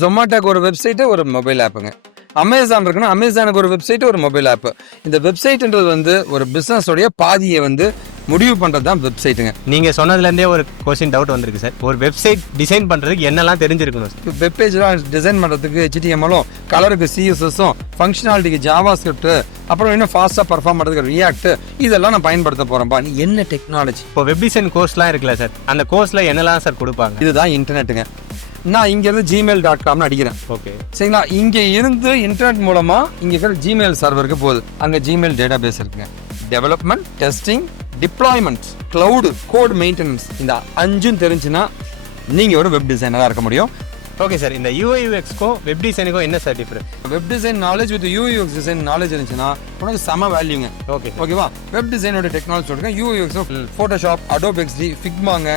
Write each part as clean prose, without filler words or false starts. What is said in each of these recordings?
ஜொமாட்டோக்கு ஒரு வெப்சைட்டு ஒரு mobile ஆப்புங்க. Amazon இருக்குன்னா அமேசானுக்கு ஒரு வெப்சைட் ஒரு மொபைல் ஆப். இந்த வெப்சைட்ன்றது வந்து ஒரு பிசினஸ் உடைய பாதியை வந்து முடிவு பண்றது தான் வெப்சைட்டுங்க. நீங்க சொன்னதுல இருந்தே ஒரு கொஸ்டின் டவுட் வந்திருக்கு சார். ஒரு வெப்சைட் டிசைன் பண்றதுக்கு என்னெல்லாம் தெரிஞ்சிருக்கணும் சார்? வெப் பேஜ்லாம் டிசைன் பண்றதுக்கு HTML-ம், கலருக்கு CSS-ம், ஃபங்க்ஷனாலிட்டிக்கு JavaScript, அப்புறம் இன்னும் ஃபாஸ்டா பர்ஃபார்ம் பண்றதுக்கு React, இதெல்லாம் நான் பயன்படுத்த போறேன்பா. நீ என்ன டெக்னாலஜி? இப்போ வெப் டிசைன் கோர்ஸ்லாம் இருக்குல்ல சார், அந்த கோர்ஸ்ல என்னெல்லாம் சார் கொடுப்பாங்க? இதுதான் இன்டர்நெட்டுங்க. நான் இங்க இருந்து gmail.comனு அடிக்கிறேன். ஓகே சரிங்களா? இங்க இருந்து இன்டர்நெட் மூலமா இங்க இருக்கிற ஜிமெயில் சர்வருக்கு போகுது. அங்க ஜிமெயில் டேட்டாபேஸ் இருக்குங்க. Development, testing, deployment, cloud, code maintenance, இந்த 5ம் தெரிஞ்சுன்னா நீங்க ஒரு வெப் டிசைனரா இருக்க முடியும். Okay sir. இந்த UI/UX-க்கும் வெப் டிசைனுக்கும் என்ன sir difference? Web design knowledge with UI/UX design knowledge இருந்துச்சுன்னா உனக்கு செம வேல்யூங்க. ஓகே ஓகேவா? வெப் டிசைனோட டெக்னாலஜி சொல்றேன். UI/UX Photoshop, Adobe XD, Figmaங்க.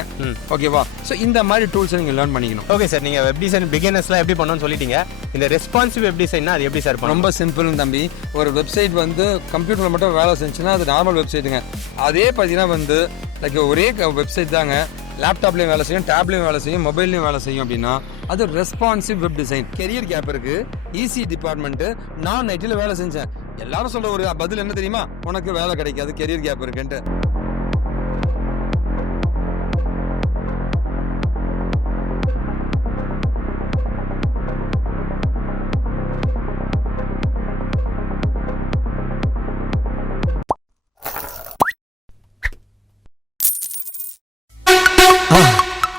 ஓகேவா? சோ இந்த மாதிரி டூல்ஸ் நீங்க லேர்ன் பண்ணிக்கணும். Okay sir. நீங்க வெப் டிசைன் பிகினர்ஸ்லாம் எப்படி பண்ணணும்னு சொல்லிட்டீங்க. இந்த ரெஸ்பான்சிவ் வெப் டிசைன்னா அது எப்படி சார் பண்ணணும்? ரொம்ப சிம்பிள் தம்பி. ஒரு வெப்சைட் வந்து கம்ப்யூட்டர்ல மட்டும் வேலை செஞ்சுன்னா அது நார்மல் வெப்சைட்டுங்க. அதே பார்த்தீங்கன்னா வந்து லைக் ஒரே வெப்சைட் தாங்க லேப்டாப்லயும் வேலை செய்யும், டேப்லயும் வேலை செய்யும், மொபைல்லையும் வேலை செய்யும். அப்படின்னா அது responsive web design. Career gap இருக்கு. EC டிபார்ட்மெண்ட், நான் ஐடில வேலை செஞ்சேன். எல்லாரும் சொல்ற ஒரு பதில் என்ன தெரியுமா? உனக்கு வேலை கிடைக்காது, கெரியர் கேப் இருக்குன்ட்டு.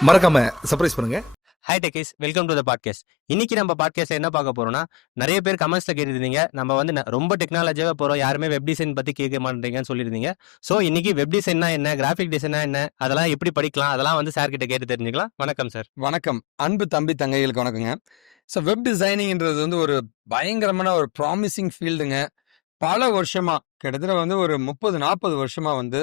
மறக்காம சர்ப்ரைஸ் பண்ணுங்க. Hi techies, welcome to the podcast. இன்னைக்கு நம்ம பாட்காஸ்ட்ல என்ன பார்க்க போறோம்னா, நிறைய பேர் கமெண்ட்ஸ்ல கேட்டிருந்தீங்க, நம்ம வந்து ரொம்ப டெக்னாலஜியாக போறோம், யாருமே வெப் டிசைன் பத்தி கேட்க மாட்டேங்கன்னு சொல்லியிருந்தீங்க. ஸோ இன்னைக்கு வெப் டிசைன்னா என்ன, கிராஃபிக் டிசைனா என்ன, அதெல்லாம் எப்படி படிக்கலாம், அதெல்லாம் வந்து சார் கிட்ட கேட்டு தெரிஞ்சுக்கலாம். வணக்கம் சார். வணக்கம் அன்பு தம்பி தங்கைகளுக்கு வணக்கங்க. ஸோ வெப் டிசைனிங்ன்றது வந்து ஒரு பயங்கரமான ஒரு ப்ராமிசிங் ஃபீல்டுங்க. பல வருஷமா கிட்டத்தட்ட வந்து ஒரு 30-40 வருஷமா வந்து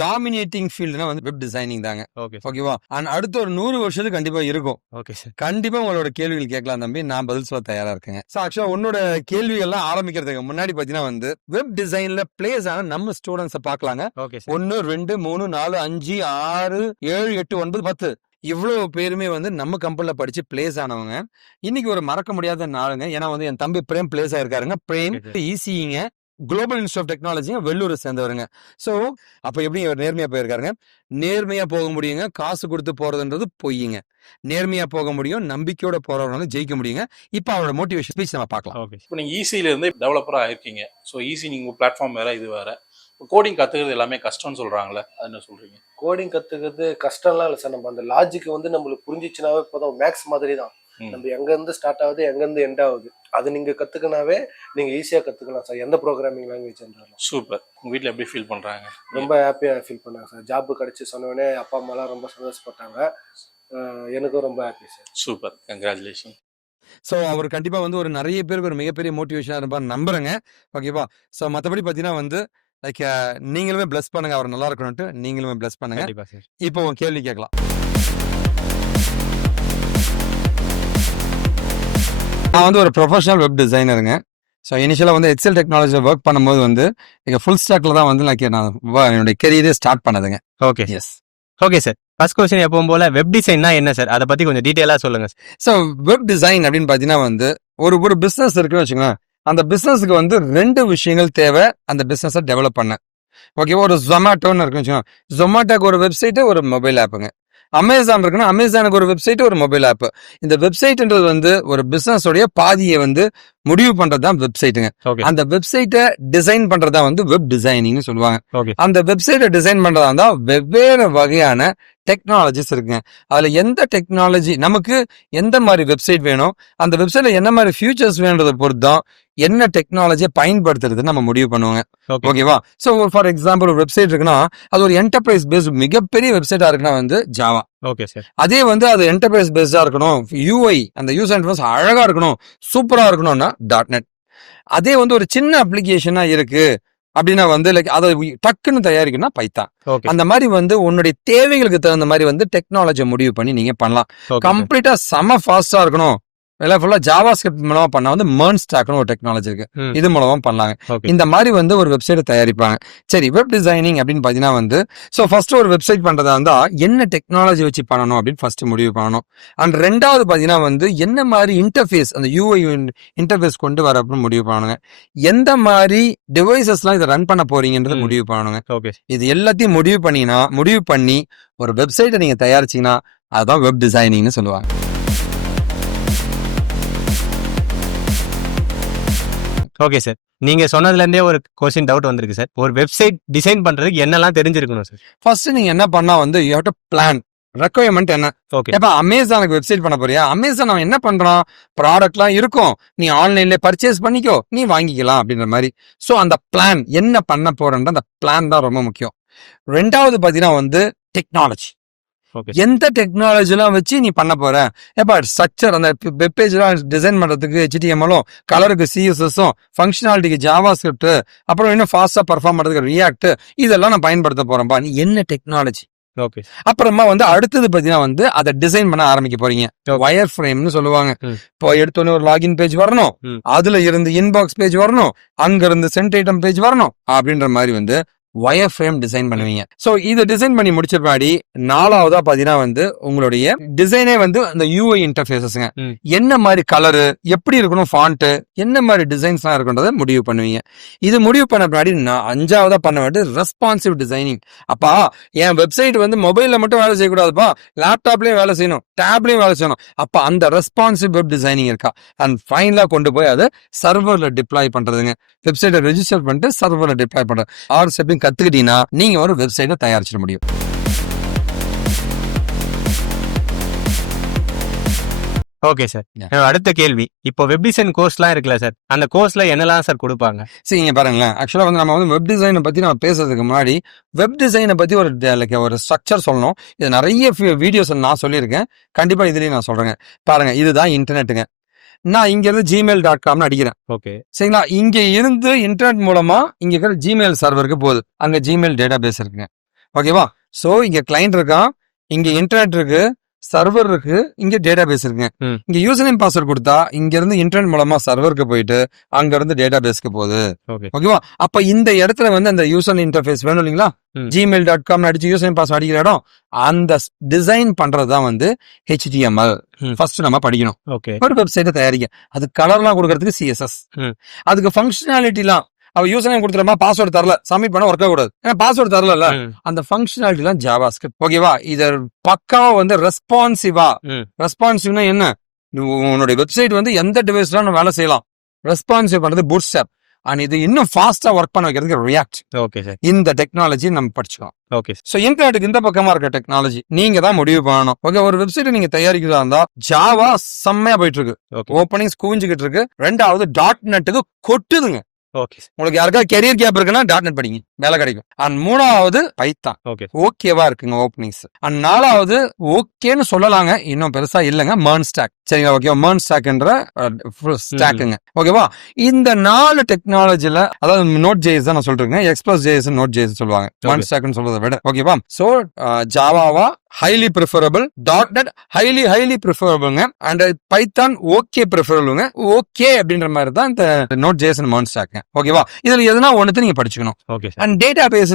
டாமினேட்டிங் ஃபீல்டுனா வந்து வெப் டிசைனிங் தாங்க. ஓகே ஓகேவா? அண்ட் அடுத்த ஒரு 100 வருஷத்துக்கு கண்டிப்பா இருக்கும். Okay sir. கண்டிப்பா உங்களோட கேள்விகள் கேட்கலாம் தம்பி, நான் பதில் சொல்ல தயாரா இருக்கேங்க. ஸோ ஆக்சுவலா உன்னோட கேள்விகள்லாம் ஆரம்பிக்கிறதுக்கு முன்னாடி பாத்தீங்கன்னா வந்து வெப் டிசைன்ல பிளேஸ் ஆன நம்ம ஸ்டூடெண்ட்ஸை பார்க்கலாங்க. Okay sir. 1 2 3 4 5 6 7 8 9 10 இவ்வளவு பேருமே வந்து நம்ம கம்பெனில படிச்சு பிளேஸ் ஆனவங்க. இன்னைக்கு ஒரு மறக்க முடியாத நாளுங்க. ஏன்னா வந்து என் தம்பி பிரேம் பிளேஸ் ஆயிருக்காருங்க. பிரேம் ECங்க, குளோபல் இன்ஸ்டியூட் ஆஃப் டெக்னாலஜிங்க, வெள்ளூரை சேர்ந்தவருங்க. ஸோ அப்ப எப்படி இவர் நேர்மையா போயிருக்காருங்க? நேர்மையா போக முடியுங்க. காசு கொடுத்து போறதுன்றது பொய்யுங்க. நேர்மையா போக முடியும், நம்பிக்கையோட போறவங்க ஜெயிக்க முடியுங்க. இப்போ அவரோட மோட்டிவேஷன் ஸ்பீச் நம்ம பார்க்கலாம். ஓகே. இப்போ நீங்கள் ஈஸியில இருந்து டெவலப்பராக ஆயிருக்கீங்க. ஸோ ஈஸி நீங்கள் பிளாட்ஃபார்ம் வேற, இது வேற. கோடிங் கற்றுக்கிறது எல்லாமே கஷ்டம்னு சொல்கிறாங்களே, அது என்ன சொல்கிறீங்க? கோடிங் கற்றுக்கிறது கஷ்டம்லாம் இல்லை சார். நம்ம அந்த லாஜிக் வந்து நம்மளுக்கு புரிஞ்சிச்சுனாவே இப்போதான் மேக்ஸ் மாதிரி தான். நம்ம எங்கேருந்து ஸ்டார்ட் ஆகுது, எங்கேருந்து எண்ட் ஆகுது, அது நீங்கள் கற்றுக்கினாவே நீங்கள் ஈஸியாக கற்றுக்கலாம் சார். எந்த ப்ரோக்ராமிங் லாங்குவேஜ் இருந்தாலும். சூப்பர். உங்கள் வீட்டில் எப்படி ஃபீல் பண்ணுறாங்க? ரொம்ப ஹாப்பியாக ஃபீல் பண்ணாங்க சார். ஜாப்பு கிடச்சி சொன்னோடனே அப்பா அம்மாலாம் ரொம்ப சந்தோஷப்பட்டாங்க. எனக்கும் ரொம்ப happy sir. Super, congratulation. So அவர் கண்டிப்பா வந்து ஒரு நிறைய பேருக்கு ஒரு மிகப்பெரிய மோட்டிவேஷனாக இருப்பார் நம்புறேங்க. ஓகேவா? ஸோ மற்றபடி பார்த்தீங்கன்னா வந்து லைக் நீங்களுமே பிளஸ் பண்ணுங்க, அவர் நல்லா இருக்கணும்ட்டு நீங்களுமே பிளஸ் பண்ணுங்க. கண்டிப்பா சார். இப்போ உங்க கேள்வி கேட்கலாம். நான் வந்து ஒரு ப்ரொஃபஷனல் வெப் டிசைனருங்க. ஸோ இனிஷியலாக வந்து எக்ஸல் டெக்னாலஜியில் ஒர்க் பண்ணும்போது வந்து எங்கள் ஃபுல் ஸ்டாக்ல தான் வந்து லைக் நான் என்னுடைய கெரியரே ஸ்டார்ட் பண்ணதுங்க. Okay yes. Okay sir. First question எப்பவும் போல வெப் டிசைன்னா என்ன சார், அதை பத்தி கொஞ்சம் டீட்டெயிலாக சொல்லுங்க சார். ஸோ வெப் டிசைன் அப்படின்னு பார்த்தீங்கன்னா வந்து ஒரு பிஸ்னஸ் இருக்குன்னு வச்சுக்கோங்களேன். அந்த பிஸ்னஸுக்கு வந்து 2 விஷயங்கள் தேவை அந்த பிஸ்னஸை டெவலப் பண்ண. ஓகேவா? ஒரு ஜொமாட்டோன்னு இருக்குன்னு வச்சுக்கோங்க. ஜொமாட்டோக்கு ஒரு வெப்சைட்டு ஒரு மொபைல் ஆப்புங்க. அமேசான் இருக்குன்னா அமேசானுக்கு ஒரு வெப்சைட் ஒரு மொபைல் ஆப். இந்த வெப்சைட்ன்றது வந்து ஒரு பிசினஸ் உடைய பாதியை வந்து முடிவு பண்றது தான் வெப்சைட்டுங்க. ஓகே. அந்த வெப்சைட்டை டிசைன் பண்றதா வந்து வெப் டிசைனிங்னு சொல்லுவாங்க. ஓகே. அந்த வெப்சைட்டை டிசைன் பண்றதா இருந்தா வெவ்வேறு வகையான டெக்னாலஜிஸ் இருக்குங்க. அதுல எந்த டெக்னாலஜி நமக்கு எந்த மாதிரி வெப்சைட் வேணும், அந்த வெப்சைட்ல என்ன மாதிரி ஃபியூச்சர்ஸ் வேணுன்றதை பொறுத்து தான் என்ன டெக்னாலஜியை பயன்படுத்துறது நம்ம முடிவு பண்ணுவாங்க. ஓகேவா? ஸோ ஃபார் எக்ஸாம்பிள் ஒரு வெப்சைட் இருக்குன்னா அது ஒரு என்டர்பிரைஸ் பேஸ்ட் மிகப்பெரிய வெப்சைட்டா இருக்குன்னா வந்து ஜாவா. Okay sir. அதே வந்து அது என்டர்பிரைஸ் பேஸ்டா இருக்கணும், UI அந்த யூசர் இன்டர்ஃபேஸ் அழகா இருக்கணும், சூப்பரா இருக்கணும்னா .NET. அதே வந்து ஒரு சின்ன அப்ளிகேஷனா இருக்கு அப்படின்னா வந்து லைக் அதை டக்குன்னு தயாரிக்கணும்னா பைத்தான். அந்த மாதிரி வந்து உன்னுடைய தேவைகளுக்கு தகுந்த மாதிரி வந்து டெக்னாலஜியை முடிவு பண்ணி நீங்க பண்ணலாம். கம்ப்ளீட்டா செம ஃபாஸ்டா இருக்கணும் எல்லாம் ஃபுல்லா ஜாவா ஸ்கிரிப்ட் மூலமா பண்ணா வந்து MERN ஸ்டாக்னு ஒரு டெக்னாலஜி இருக்கு. ம். இது மூலமா பண்ணலாங்க. ஓகே. இந்த மாதிரி வந்து ஒரு வெப்சைட் தயாரிப்பாங்க. சரி, வெப் டிசைனிங் அப்படின்னு பாத்தீங்கன்னா வந்து ஃபர்ஸ்ட் ஒரு வெப்சைட் பண்றதா இருந்தா என்ன டெக்னாலஜி வச்சு பண்ணணும் அப்படின்னு ஃபர்ஸ்ட் முடிவு பண்ணணும். அண்ட் ரெண்டாவது பாத்தீங்கன்னா வந்து என்ன மாதிரி இன்டர்ஃபேஸ், அந்த UI இன்டர்ஃபேஸ் கொண்டு வர அப்படின்னு முடிவு பண்ணணுங்க. எந்த மாதிரி டிவைசஸ்லாம் இதை ரன் பண்ண போறீங்கன்றது ம். முடிவு பண்ணணுங்க. ஓகே. இது எல்லாத்தையும் முடிவு பண்ணி ஒரு வெப்சைட்டை நீங்க தயாரிச்சீங்கன்னா அதுதான் வெப் டிசைனிங்னு சொல்லுவாங்க. Okay sir. நீங்க சொன்னதுல இருந்தே ஒரு கொஸ்டின் டவுட் வந்திருக்கு சார். ஒரு வெப்சைட் டிசைன் பண்றதுக்கு என்னெல்லாம் தெரிஞ்சிருக்கணும் சார்? ஃபர்ஸ்ட் நீங்க என்ன பண்ணா வந்து you have to plan. Requirement என்ன? ஓகே. இப்ப அமேசானுக்கு வெப்சைட் பண்ண போறியா? அமேசான் அவன் என்ன பண்றான்? ப்ராடக்ட்லாம் இருக்கும், நீ ஆன்லைன்ல பர்ச்சேஸ் பண்ணிக்கோ, நீ வாங்கிக்கலாம் அப்படின்ற மாதிரி. சோ அந்த பிளான் என்ன பண்ண போறன்ற அந்த பிளான் தான் ரொம்ப முக்கியம். ரெண்டாவது பாத்தீங்கன்னா வந்து டெக்னாலஜி. ஓகே. எந்த டெக்னாலஜிலாம் வச்சு நீ பண்ண போற? ஏப்பா ஸ்ட்ரக்சர், அந்த வெப் பேஜ்லாம் டிசைன் பண்றதுக்கு HTML-ம், கலருக்கு CSS-ம், ஃபங்க்ஷனாலிட்டிக்கு ஜாவா ஸ்கிரிப்ட், அப்புறம் இன்னும் ஃபாஸ்டா பர்ஃபார்ம் பண்றதுக்கு ரியாக்ட், இதெல்லாம் நான் பயன்படுத்த போறேன்பா. நீ என்ன டெக்னாலஜி? ஓகே. அப்புறமா வந்து அடுத்தது பாத்தீங்கன்னா வந்து அதை டிசைன் பண்ண ஆரம்பிக்க போறீங்க. Okay. வயர் ஃப்ரேம்னு சொல்லுவாங்க. ம். இப்போ எடுத்தோன்னே ஒரு லாகின் பேஜ் வரணும், ம். அதுல இருந்து இன்பாக்ஸ் பேஜ் வரணும், அங்க இருந்து சென்ட் ஐட்டம் பேஜ் வரணும் அப்படின்ற மாதிரி வந்து வயர் ஃப்ரேம் டிசைன் பண்ணுவீங்க. சோ இதை டிசைன் பண்ணி முடிச்ச பின்னாடி நாலாவதா பாத்தீங்கன்னா வந்து உங்களுடைய டிசைனே வந்து அந்த UI இன்டர்ஃபேஸஸ்ங்க. ம். என்ன மாதிரி கலரு, எப்படி இருக்கணும் ஃபாண்ட், என்ன மாதிரி டிசைன்ஸ்லாம் இருக்குன்றதை முடிவு பண்ணுவீங்க. இது முடிவு பண்ண பின்னாடி நான் அஞ்சாவதா பண்ண வேண்டியது ரெஸ்பான்சிவ் டிசைனிங். அப்பா என் வெப்சைட் வந்து மொபைல்ல மட்டும் வேலை செய்யக்கூடாதுப்பா, லேப்டாப்லயும் வேலை செய்யணும், டேப்லயும் வேலை செய்யணும். அப்ப அந்த ரெஸ்பான்சிவ் வெப் டிசைனிங் இருக்கா? அண்ட் ஃபைனலா கொண்டு போய் அதை சர்வர்ல டிப்ளாய் பண்றதுங்க. வெப்சைட்டை ரெஜிஸ்டர் பண்ணிட்டு சர்வர்ல டிப்ளாய் பண்றது. 6 ஸ்டெப்பையும் கத்துக்கிட்டீங்கன்னா நீங்க ஒரு வெப்சைட்டை தயாரிச்சிட முடியும். Okay sir. Yeah. அடுத்த கேள்வி, இப்போ வெப் டிசைன் கோர்ஸ்லாம் இருக்குல்ல சார், அந்த கோர்ஸ்ல என்னெல்லாம் சார் கொடுப்பாங்க? சரி, இங்க பாருங்களேன். ஆக்சுவலா வந்து நம்ம வந்து வெப் டிசைனை பத்தி நம்ம பேசுறதுக்கு முன்னாடி வெப் டிசைனை பத்தி ஒரு ஸ்ட்ரக்சர் சொல்லணும். இது நிறைய வீடியோஸ் நான் சொல்லியிருக்கேன், கண்டிப்பா இதுலயும் நான் சொல்றேங்க. பாருங்க, இதுதான் இன்டர்நெட்டுங்க. நான் இங்க இருந்து gmail.com அடிக்கிறேன். ஓகே. சரிங்களா? இங்க இருந்து இன்டர்நெட் மூலமா இங்க இருக்கிற Gmail சர்வருக்கு போகுது. அங்க Gmail டேட்டாபேஸ் இருக்குங்க. ஓகேவா? சோ இங்க கிளைண்ட் இருக்கான், இங்க இன்டர்நெட் இருக்கு, சர்வர் இருக்கு, இங்க டேட்டாபேஸ் இருக்குங்க. ம். இங்க யூசர் நேம் பாஸ்வேர்ட் கொடுத்தா இங்க இருந்து இன்டர்நெட் மூலமா சர்வருக்கு போயிட்டு அங்க இருந்து டேட்டாபேஸ்க்கு போகுது. ஓகே. ஓகேவா? அப்ப இந்த இடத்துல வந்து அந்த யூசர் இன்டர்ஃபேஸ் வேணும் இல்லைங்களா? ம். gmail.com அடிச்சு யூசர் நேம் பாஸ்வேர்ட் அடிக்கிற இடம், அந்த டிசைன் பண்றதுதான் வந்து HTML. ம். ஃபர்ஸ்ட் நம்ம படிக்கணும். ஓகே. ஒரு வெப்சைட்டை தயாரிக்க அது கலர்லாம் கொடுக்கறதுக்கு CSS, ம். அதுக்கு ஃபங்க்ஷனாலிட்டிலாம் அவ யூசர் நேம் கொடுத்துறமா, பாஸ்வேர்டு தரல, சப்மிட் பண்ண ஒர்க் ஆகக்கூடாது, ஏன்னா பாஸ்வேர்டு தரல, ம். அந்த ஃபங்க்ஷனாலிட்டிலாம் ஜாவா ஸ்கிரிப்ட். ஓகேவா? இத பக்காவா வந்து ரெஸ்பான்சிவா. ம். ரெஸ்பான்சிவ்னா என்ன? உன்னுடைய வெப்சைட் வந்து எந்த டிவைஸ்லாம் வேலை செய்யலாம். ரெஸ்பான்சிவ் பண்றது பூட்ஸ்ட்ராப். அண்ட் இது இன்னும் ஃபாஸ்டா ஒர்க் பண்ண வைக்கிறதுக்கு ரியாக்ட். Okay sir. இந்த டெக்னாலஜி நம்ம படிச்சுக்கலாம். ஓகே. சோ இன்டர்நெட்டுக்கு இந்த பக்கமா இருக்க டெக்னாலஜி நீங்க தான் முடிவு பண்ணணும். ஓகே, ஒரு வெப்சைட் நீங்க தயாரிக்கிறதா இருந்தா ஜாவா செம்மையா போயிட்டு இருக்கு, ஓகே. ஓப்பனிங்ஸ் குவிஞ்சுக்கிட்டு இருக்கு. ரெண்டாவது .NET கொட்டுதுங்க. ஓகே. உங்களுக்கு யாருக்கா கெரியர் கேப் இருக்குன்னா .NET படிங்க, வேலை கிடைக்கும். அண்ட் மூணாவது பைத்தான் ஓகே. ஓகேவா இருக்குங்க ஓப்பனிங்ஸ். அண்ட் நாலாவது ஓகேன்னு சொல்லலாங்க, இன்னும் பெருசா இல்லைங்க, MERN ஸ்டாக். சரிங்களா? Okay, MERN ஸ்டாக்ன்ற ஸ்டாக்குங்க. ஓகேவா? இந்த 4 டெக்னாலஜில, அதாவது நோட் JS தான் நான் சொல்றேங்க, எக்ஸ்பிரஸ் JS நோட் JS சொல்லுவாங்க, MERN Okay. ஸ்டாக்னு சொல்றதை விட. ஓகேவா? சோ ஜாவாவா highly preferable, .NET highly preferableங்க, and பைத்தான் ஓகே preferableங்க. ஓகே அப்படின்ற மாதிரி தான் இந்த node JS and MERN stack. ஓகேவா? இதுல எதுனா ஒண்ணுத்தை நீங்க படிச்சுக்கணும். Okay sir. And database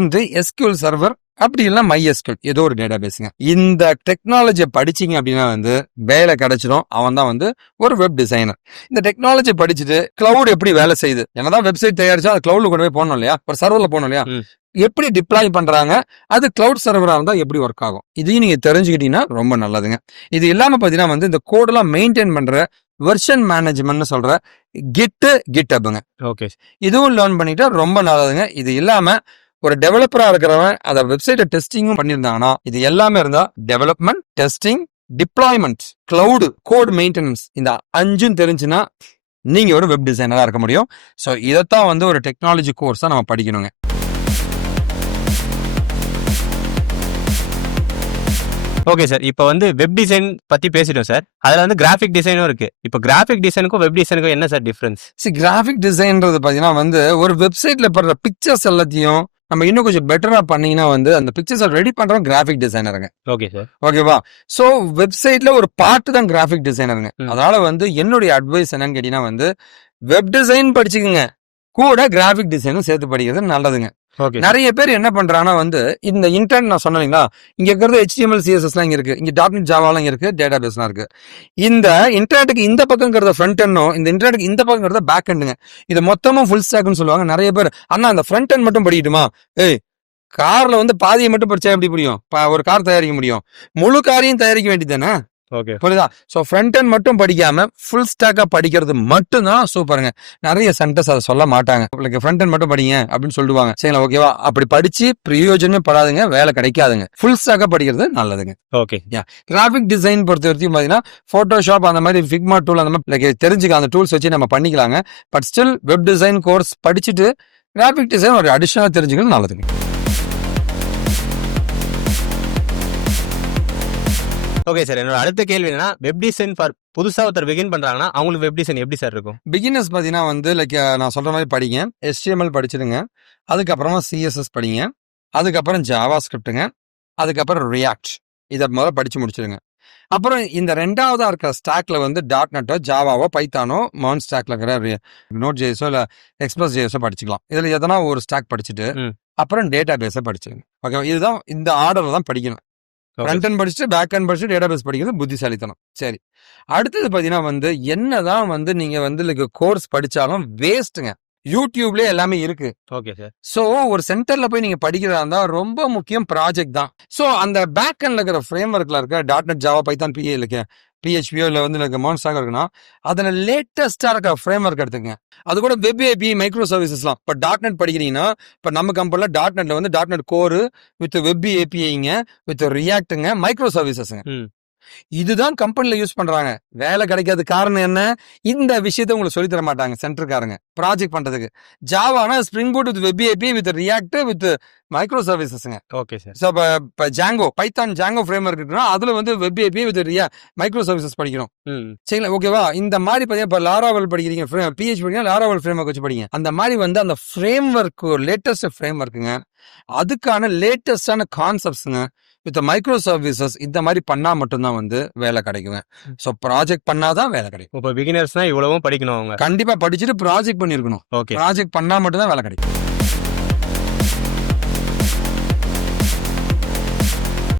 SQL server, அப்படி இல்லைன்னா MySQL, ஏதோ ஒரு டேட்டாபேஸுங்க. இந்த டெக்னாலஜியை படிச்சீங்க அப்படின்னா வந்து வேலை கிடைச்சிடும். அவன் தான் வந்து ஒரு வெப் டிசைனர். இந்த டெக்னாலஜி படிச்சுட்டு கிளவுட் எப்படி வேலை செய்யுது, என்னதான் வெப்சைட் தயாரிச்சா அது கிளவுட்ல கொண்டு போய் போடணும் இல்லையா, ஒரு சர்வர்ல போடணும் இல்லையா, ம். எப்படி டிப்ளாய் பண்றாங்க, அது கிளவுட் சர்வரா இருந்தா எப்படி ஒர்க் ஆகும், இதையும் நீங்க தெரிஞ்சுக்கிட்டீங்கன்னா ரொம்ப நல்லதுங்க. இது இல்லாம பாத்தீங்கன்னா வந்து இந்த கோடெல்லாம் மெயின்டைன் பண்ற வெர்ஷன் மேனேஜ்மெண்ட் சொல்ற GitHubங்க, ஓகே. இதுவும் லேர்ன் பண்ணிட்டா ரொம்ப நல்லதுங்க. இது இல்லாம ஒரு டெவலப்பரா இருக்கிறவன் அதை வெப்சைட்டை டெஸ்டிங்கும் பண்ணியிருந்தாங்கன்னா, இது எல்லாமே இருந்தா development, testing, deployment, cloud, code maintenance, இந்த 5ம் தெரிஞ்சுன்னா நீங்க ஒரு வெப் டிசைனரா இருக்க முடியும். ஸோ இதைத்தான் வந்து ஒரு டெக்னாலஜி கோர்ஸா நம்ம படிக்கணுங்க. Okay sir. இப்போ வந்து வெப் டிசைன் பத்தி பேசிட்டோம் சார். அதுல வந்து கிராஃபிக் டிசைனும் இருக்கு. இப்போ கிராஃபிக் டிசைனுக்கும் வெப் டிசைனுக்கும் என்ன சார் டிஃபரன்ஸ்? கிராஃபிக் டிசைன்றது பாத்தீங்கன்னா வந்து ஒரு வெப்சைட்ல படுற பிக்சர்ஸ் எல்லாத்தையும் நம்ம இன்னும் கொஞ்சம் பெட்டரா பண்ணீங்கன்னா வந்து அந்த பிக்சர்ஸ் ரெடி பண்றோம் கிராஃபிக் டிசைனருங்க. Okay sir. ஓகேவா? சோ வெப்சைட்ல ஒரு பார்ட் தான் கிராஃபிக் டிசைனருங்க. அதனால வந்து என்னுடைய அட்வைஸ் என்னன்னு கேட்டீங்கன்னா வந்து வெப் டிசைன் படிச்சுக்குங்க, கூட கிராஃபிக் டிசைனும் சேர்த்து படிக்கிறது நல்லதுங்க. ஓகே. நிறைய பேர் என்ன பண்றாங்கன்னா வந்து இந்த இன்டர்நெட் நான் சொன்னேன் இல்லைங்களா, இங்க இருக்கிறது HTML CSS இங்க இருக்கு, இங்க .NET ஜாவாலாம் இங்க இருக்கு, டேட்டா பேஸ்லாம் இருக்கு. இந்த இன்டர்நெட்டுக்கு இந்த பக்கம்ங்கிறத ஃப்ரண்ட் எண்டும், இந்த இன்டர்நெட்டுக்கு இந்த பக்கம்ங்கிறத பேக் எண்டுங்க. இது மொத்தமும் ஃபுல் ஸ்டாக்னு சொல்லுவாங்க. நிறைய பேர் அண்ணா அந்த ஃப்ரண்ட் எண்ட் மட்டும் படிக்கட்டுமா? ஏய், கார்ல வந்து பாதியை மட்டும் படிச்சா எப்படி முடியும்? ஒரு கார் தயாரிக்க முடியும், முழு காரையும் தயாரிக்க வேண்டியதானே? ஓகே. புரியுதா? சோ ஃப்ரண்ட் எண்ட் மட்டும் படிக்காம ஃபுல் ஸ்டாக்கா படிக்கிறது மட்டும்தான் சூப்பருங்க. நிறைய சென்டர்ஸ் அதை சொல்ல மாட்டாங்க, உங்களுக்கு ஃப்ரண்ட் எண்ட் மட்டும் படிங்க அப்படின்னு சொல்லுவாங்க. சரிங்களா? ஓகேவா? அப்படி படிச்சு பிரயோஜனமே படாதுங்க, வேலை கிடைக்காதுங்க. ஃபுல் ஸ்டாக்கா படிக்கிறது நல்லதுங்க. ஓகே. கிராஃபிக் டிசைன் பொறுத்த வரைக்கும் பாத்தீங்கன்னா போட்டோஷாப் அந்த மாதிரி ஃபிக்மா டூல் அந்த மாதிரி தெரிஞ்சுக்க அந்த டூல்ஸ் வச்சு நம்ம பண்ணிக்கலாங்க. But still web design course படிச்சுட்டு கிராஃபிக் டிசைன் ஒரு அடிஷனலா தெரிஞ்சுக்கிறது நல்லதுங்க. Okay sir. என்னோட அடுத்த கேள்வி என்னன்னா, வெப் டிசைன் ஃபார் புதுசா ஒருத்தர் பிகின் பண்றாங்கன்னா அவங்களுக்கு வெப் டிசைன் எப்படி சார் இருக்கும்? பிகினர்ஸ் பாத்தீங்கன்னா வந்து நான் சொல்ற மாதிரி படிங்க, HTML படிச்சிடுங்க, அதுக்கப்புறமா CSS படிங்க, அதுக்கப்புறம் ஜாவா ஸ்கிரிப்டுங்க, அதுக்கப்புறம் ரியாக்ட், இதை முதல்ல படிச்சு முடிச்சிடுங்க. அப்புறம் இந்த ரெண்டாவதா இருக்கிற ஸ்டாக்ல வந்து .NET ஜாவாவோ பைத்தானோ மவுன் ஸ்டாக்ல இருக்கிற நோட் ஜேஎஸோ இல்ல எக்ஸ்பிரஸ் ஜேஎஸோ படிச்சுக்கலாம். இதுல எதனா ஒரு ஸ்டாக் படிச்சுட்டு அப்புறம் டேட்டா பேஸை படிச்சிடுங்க. ஓகே, இதுதான் இந்த ஆர்டர்ல தான் படிக்கணும். ஃப்ரண்ட் எண்ட் படிச்சுட்டு பேக் எண்ட் படிச்சுட்டு டேட்டா பேஸ் படிக்கிறது புத்திசாலித்தனம். சரி, அடுத்தது பாத்தீங்கன்னா வந்து என்னதான் வந்து நீங்க வந்து கோர்ஸ் படிச்சாலும் வேஸ்ட்டுங்க. யூடியூப்லயே எல்லாமே இருக்கு. Okay sir. சோ ஒரு சென்டர்ல போய் நீங்க படிக்கிறதா இருந்தா ரொம்ப முக்கியம் ப்ராஜெக்ட் தான். சோ அந்த பேக் எண்ட்ல இருக்கிற ஃப்ரேம் ஒர்க்ல இருக்க .NET ஜாவா பைத்தான் PHPயோ இல்ல வந்து மவுன்ஸ்டாக் இருக்குன்னா அதுல லேட்டஸ்டா இருக்க ஃப்ரேம் ஒர்க் எடுத்துக்கங்க. அது கூட வெப் API மைக்ரோ சர்வீசஸ்லாம். இப்ப .NET படிக்கிறீங்கன்னா இப்ப நம்ம கம்பெனில .NETல வந்து .NET கோர் வித் வெப் APIங்க வித் ரியாக்டுங்க மைக்ரோ சர்வீசஸ்ங்க. இதுதான் கம்பெனில யூஸ் பண்றாங்க. வேலை கிடைக்காத காரணம் என்ன? இந்த விஷயத்த உங்களுக்கு சொல்லி தர மாட்டாங்க சென்டர்காரங்க ப்ராஜெக்ட் பண்றதுக்கு. ஜாவானா Spring Boot with web API with React with micro சர்வீசஸ்ங்க. Okay sir. சோ இப்ப Django Python Django framework இருக்குன்னா அதுல வந்து web API with micro services படிக்கணும். சரிங்களா? ஓகேவா? இந்த மாதிரி பாத்தீங்கன்னா இப்ப லாராவல் படிக்கிறீங்க, PHP படிக்கிறீங்க, லாராவல் ஃப்ரேம் ஒர்க் வச்சு படிங்க. அந்த மாதிரி வந்து அந்த ஃப்ரேம் ஒர்க் லேட்டஸ்ட் ஃப்ரேம் ஒர்க்குங்க, அதுக்கான லேட்டஸ்டான கான்செப்ட்ஸுங்க வித் மைக்ரோ சர்வீசஸ் இந்த மாதிரி பண்ணா மட்டும்தான் வந்து வேலை கிடைக்குங்க. சோ ப்ராஜெக்ட் பண்ணாதான் வேலை கிடைக்கும். இப்போ பிகினர்ஸ்னா இவ்வளவும் படிக்கணும் அவங்க. கண்டிப்பா படிச்சுட்டு ப்ராஜெக்ட் பண்ணிருக்கணும். ஓகே. ப்ராஜெக்ட் பண்ணா மட்டும்தான் வேலை கிடைக்கும்.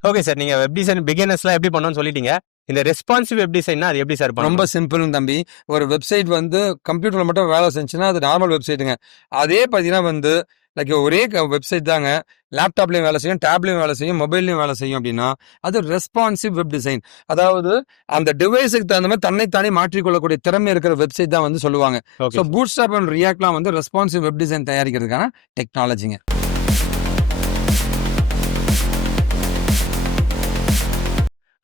Okay sir. நீங்க வெப் டிசைன் பிகினர்ஸ்லாம் எப்படி பண்ணணும்னு சொல்லிட்டீங்க. இந்த ரெஸ்பான்சிவ் வெப் டிசைன்னா அது எப்படி சார் பண்ணணும்? ரொம்ப சிம்பிள் தம்பி. ஒரு வெப்சைட் வந்து கம்ப்யூட்டர்ல மட்டும் வேலை செஞ்சுன்னா அது நார்மல் வெப்சைட்டுங்க. அதே பாத்தீங்கன்னா வந்து ஒரே வெப்சைட் தாங்க லேப்டாப்லயும் வேலை செய்யும், டேப்லயும் வேலை செய்யும், மொபைல்லயும் வேலை செய்யும் அப்படின்னா அது ரெஸ்பான்சிவ் வெப் டிசைன். அதாவது அந்த டிவைஸுக்கு தகுந்த மாதிரி தன்னைத்தானே மாற்றிக்கொள்ளக்கூடிய திறமை இருக்கிற வெப்சைட் தான் வந்து சொல்லுவாங்க. ஸோ பூட்ஸ்ட்ராப் அண்ட் ரியாக்ட்லாம் வந்து ரெஸ்பான்சிவ் வெப் டிசைன் தயாரிக்கிறதுக்கான டெக்னாலஜிங்க.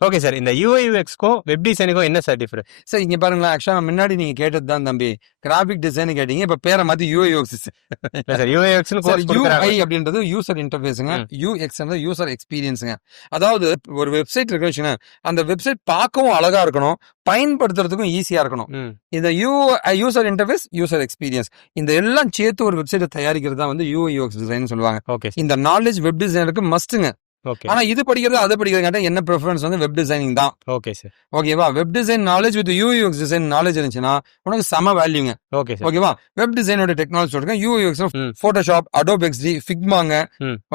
Okay sir. இந்த UI UXக்கும் வெப் டிசைனுக்கும் என்ன சார் டிஃபரன்ஸ்? சார் இங்க பாருங்களேன், ஆக்சுவலா முன்னாடி நீங்க கேட்டது தான் தம்பி, கிராஃபிக் டிசைன் கேட்டீங்க, இப்ப பேரை மாத்தி UI UX. சார் UI UXனு கோர்ஸ் கொடுக்கறாங்க. UI அப்படின்றது யூசர் இன்டர்ஃபேஸ்ங்க, UXன்றது யூசர் எக்ஸ்பீரியன்ஸ்ங்க. அதாவது ஒரு வெப்சைட் இருக்கு வச்சுங்க, அந்த வெப்சைட் பார்க்கவும் அழகா இருக்கணும், பயன்படுத்துறதுக்கும் ஈஸியா இருக்கணும். இந்த யூசர் இன்டர்ஃபேஸ், யூசர் எக்ஸ்பீரியன்ஸ், இந்த எல்லாம் சேர்த்து ஒரு வெப்சைட்டை தயாரிக்கிறது தான் வந்து UI UX டிசைன் சொல்லுவாங்க. ஓகே. இந்த நாலேஜ் வெப் டிசைனருக்கு மஸ்ட்டுங்க. ஓகே. ஆனா இது படிக்கிறது அதை படிக்கிறது என்ன ப்ரிஃபரன்ஸ் வந்து வெப் டிசைனிங் தான். Okay sir. ஓகேவா? Web design knowledge with UI UX design knowledge இருந்துச்சுன்னா உனக்கு சம வேல்யூங்க. Okay sir. ஓகேவா? வெப் டிசைனோட டெக்னாலஜி சொல்றேன், UI UX Photoshop, Adobe XD, ஃபிக்மாங்க.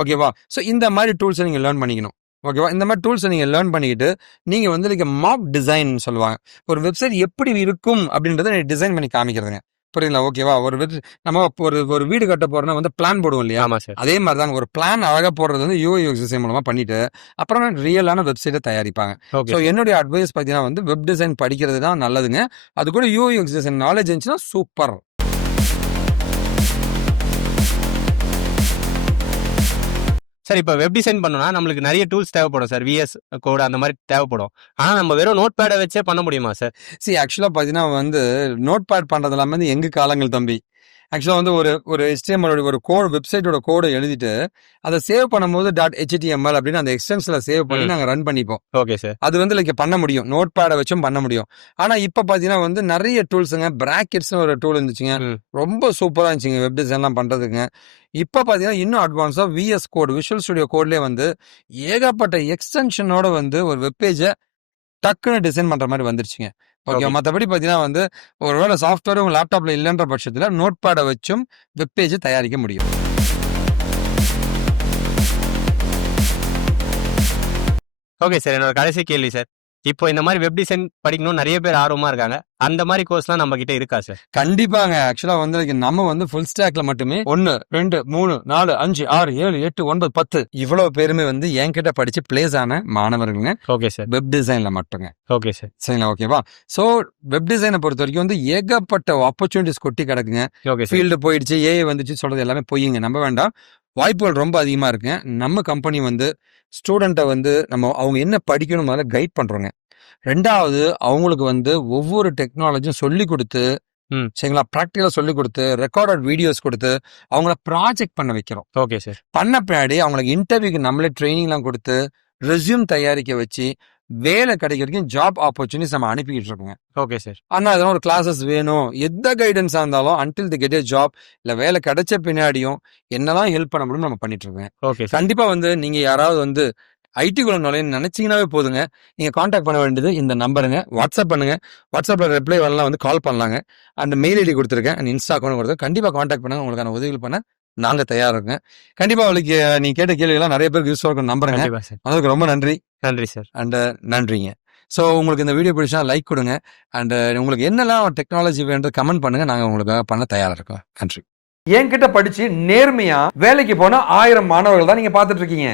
ஓகேவா? சோ இந்த மாதிரி டூல்ஸ் நீங்க லேர்ன் பண்ணிக்கணும். ஓகேவா? இந்த மாதிரி டூல்ஸ் நீங்க லேர்ன் பண்ணிக்கிட்டு நீங்க வந்து மாக் டிசைன் சொல்லுவாங்க, ஒரு வெப்சைட் எப்படி இருக்கும் அப்படின்றத டிசைன் பண்ணி காமிக்கிறதுங்க. புரியுங்களா? ஓகேவா? நம்ம ஒரு வீடு கட்ட போறோம்னா வந்து பிளான் போடுவோம் இல்லையா? ஆமா சார். அதே மாதிரி தாங்க ஒரு பிளான் அழகா போடுறது வந்து UI UX டிசைன் மூலமா பண்ணிட்டு அப்புறம் ரியலான வெப்சைட்டை தயாரிப்பாங்க. ஸோ என்னுடைய அட்வைஸ் பார்த்தீங்கன்னா வந்து வெப் டிசைன் படிக்கிறது தான் நல்லதுங்க. அது கூட UI UX டிசைன் நாலேஜ் இருந்துச்சுன்னா சூப்பர். சார் இப்போ வெப் டிசைன் பண்ணோம்னா நம்மளுக்கு நிறைய டூல்ஸ் தேவைப்படும் சார், VS கோட் அந்த மாதிரி தேவைப்படும். ஆனா நம்ம வெறும் நோட் பேடை வச்சே பண்ண முடியுமா சார்? ஆக்சுவலா பார்த்தீங்கன்னா வந்து நோட் பேட் பண்றது எல்லாமே வந்து எங்க காலங்கள் தம்பி. ஆக்சுவலா வந்து ஒரு HTML ஒரு கோட் வெப்சைட்டோட கோடை எழுதிட்டு அதை சேவ் பண்ணும்போது .html அப்படின்னு அந்த எக்ஸ்டென்ஷன்ல சேவ் பண்ணி நாங்க ரன் பண்ணிப்போம். Okay sir. அது வந்து லைக் பண்ண முடியும், நோட் பேடை வச்சும் பண்ண முடியும். ஆனா இப்ப பாத்தீங்கன்னா வந்து நிறைய டூல்ஸுங்க, பிராக்கெட்ஸ்னு ஒரு டூல் இருந்துச்சுங்க, ரொம்ப சூப்பரா இருந்துச்சுங்க வெப் டிசைன்லாம் பண்றதுக்குங்க. இப்ப பாத்தீங்கன்னா இன்னும் அட்வான்ஸா விஎஸ் கோட், விஷுவல் ஸ்டுடியோ கோட்லயே வந்து ஏகப்பட்ட எக்ஸ்டென்ஷனோட வந்து ஒரு வெப்பேஜை டக்குன்னு டிசைன் பண்ற மாதிரி வந்துருச்சுங்க. ஓகே, மற்றபடி பார்த்தீங்கன்னா வந்து ஒருவேளை சாஃப்ட்வேர் உங்க லேப்டாப்ல இல்லைன்ற பட்சத்தில் நோட் பேடை வச்சும் வெப்பேஜ் தயாரிக்க முடியும். ஓகே சார், என்னோட கடைசி கேள்வி சார். இப்போ இந்த மாதிரி வெப் டிசைன் படிக்கணும் நிறைய பேர் ஆர்வமா இருக்காங்க. அந்த மாதிரி கோர்ஸ்லாம் நம்ம கிட்ட இருக்கா சார்? கண்டிப்பாங்க. ஆக்சுவலா வந்து நம்ம வந்து ஃபுல் ஸ்டாக்ல மட்டுமே 1 2 3 4 5 6 7 8 9 10 இவ்வளவு பேருமே வந்து என்கிட்ட படிச்சு பிளேஸ் ஆன மாணவர்களுங்க. Okay sir. வெப் டிசைன்ல மட்டுங்க. Okay sir. சரிங்களா? ஓகேவா? ஸோ வெப் டிசைனை பொறுத்த வரைக்கும் வந்து ஏகப்பட்ட ஆப்பர்ச்சுனிட்டிஸ் கொட்டி கிடக்குங்க. Okay sir. ஃபீல்டு போயிடுச்சு, ஏஐ வந்துச்சு சொல்றது எல்லாமே பொய்யுங்க, நம்ப வேண்டாம். வாய்ப்புகள் ரொம்ப அதிகமா இருக்குங்க. நம்ம கம்பெனி வந்து ஸ்டூடெண்ட்டை வந்து அவங்க என்ன படிக்கணும் முதல்ல கைட் பண்றோங்க. 2வது அவங்களுக்கு வந்து ஒவ்வொரு டெக்னாலஜியும் சொல்லி கொடுத்து, சரிங்களா, ப்ராக்டிக்கலா சொல்லி கொடுத்து, ரெக்கார்டட் வீடியோஸ் கொடுத்து அவங்கள ப்ராஜெக்ட் பண்ண வைக்கிறோம். Okay sir. பண்ண பின்னாடி அவங்களுக்கு இன்டர்வியூக்கு நம்மளே ட்ரைனிங்லாம் கொடுத்து, ரெஸ்யூம் தயாரிக்க வச்சு, வேலை கிடைக்க வரைக்கும் ஜாப் ஆப்பர்ச்சுனிட்டிஸ் நம்ம அனுப்பிக்கிட்டு இருக்கோங்க. Okay sir. ஆனால் அதெல்லாம் ஒரு கிளாஸஸ் வேணும், எந்த கைடன்ஸாக இருந்தாலும் until they get a job, இல்லை வேலை கிடைச்ச பின்னாடியும் என்னெல்லாம் ஹெல்ப் பண்ண முடியும் நம்ம பண்ணிட்டு இருக்கோங்க. ஓகே. கண்டிப்பாக வந்து நீங்கள் யாராவது வந்து ஐடிக்குள்ள நுழையன்னு நினைச்சீங்கன்னாவே போதுங்க, நீங்கள் காண்டாக்ட் பண்ண வேண்டியது இந்த நம்பருங்க. வாட்ஸ்அப் பண்ணுங்க, வாட்ஸ்அப்பில் ரிப்ளை வரலாம், வந்து கால் பண்ணலாங்க. அந்த மெயில் ஐடி கொடுத்துருக்கேன், அந்த இன்ஸ்டா அக்கௌண்ட் கொடுத்து கண்டிப்பாக காண்டாக்ட் பண்ணுங்க. உங்களுக்கான உதவிகள் பண்ண நாங்கள் தயாராக இருக்கோங்க. கண்டிப்பாக அவளுக்கு நீ கேட்ட கேள்விகள்லாம் நிறைய பேருக்கு யூஸ்ஃபுல்லாக இருக்கும் நம்புறேங்க. அதுக்கு ரொம்ப நன்றி. நன்றி சார். அண்ட் நன்றிங்க. ஸோ உங்களுக்கு இந்த வீடியோ பிடிச்சா லைக் கொடுங்க. அண்ட் உங்களுக்கு என்னெல்லாம் டெக்னாலஜி வேணுன்றது கமெண்ட் பண்ணுங்க, நாங்கள் உங்களுக்கு பண்ண தயாராக இருக்கோம். நன்றி. என்கிட்ட படிச்சு நேர்மையா வேலைக்கு போன 1000 மாணவர்கள் தான் நீங்க பார்த்துட்டு இருக்கீங்க.